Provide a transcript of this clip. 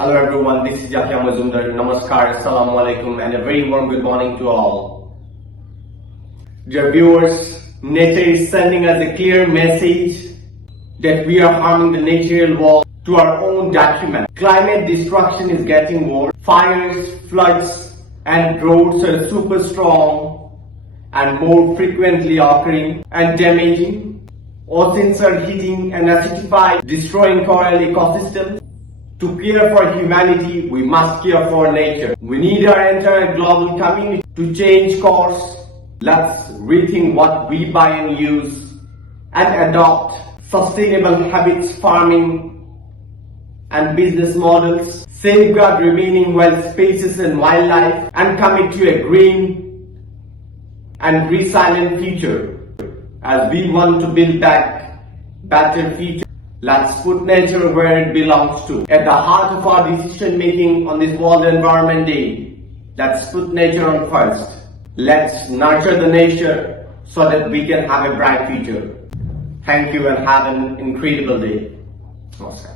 Hello everyone, this is Yahya Mazumdar. Namaskar, Assalamu alaikum, and a very warm good morning to all. Dear viewers, nature is sending us a clear message that we are harming the natural world to our own detriment. Climate destruction is getting worse. Fires, floods, and droughts are super strong and more frequently occurring and damaging. Oceans are heating and acidified, destroying coral ecosystems. To care for humanity, we must care for nature. We need our entire global community to change course. Let's rethink what we buy and use and adopt sustainable habits, farming and business models, safeguard remaining wild spaces and wildlife, and commit to a green and resilient future. As we want to build back better future, let's put nature where it belongs to. At the heart of our decision making on this World Environment Day, let's put nature on first. Let's nurture the nature so that we can have a bright future. Thank you and have an incredible day. Namaskar.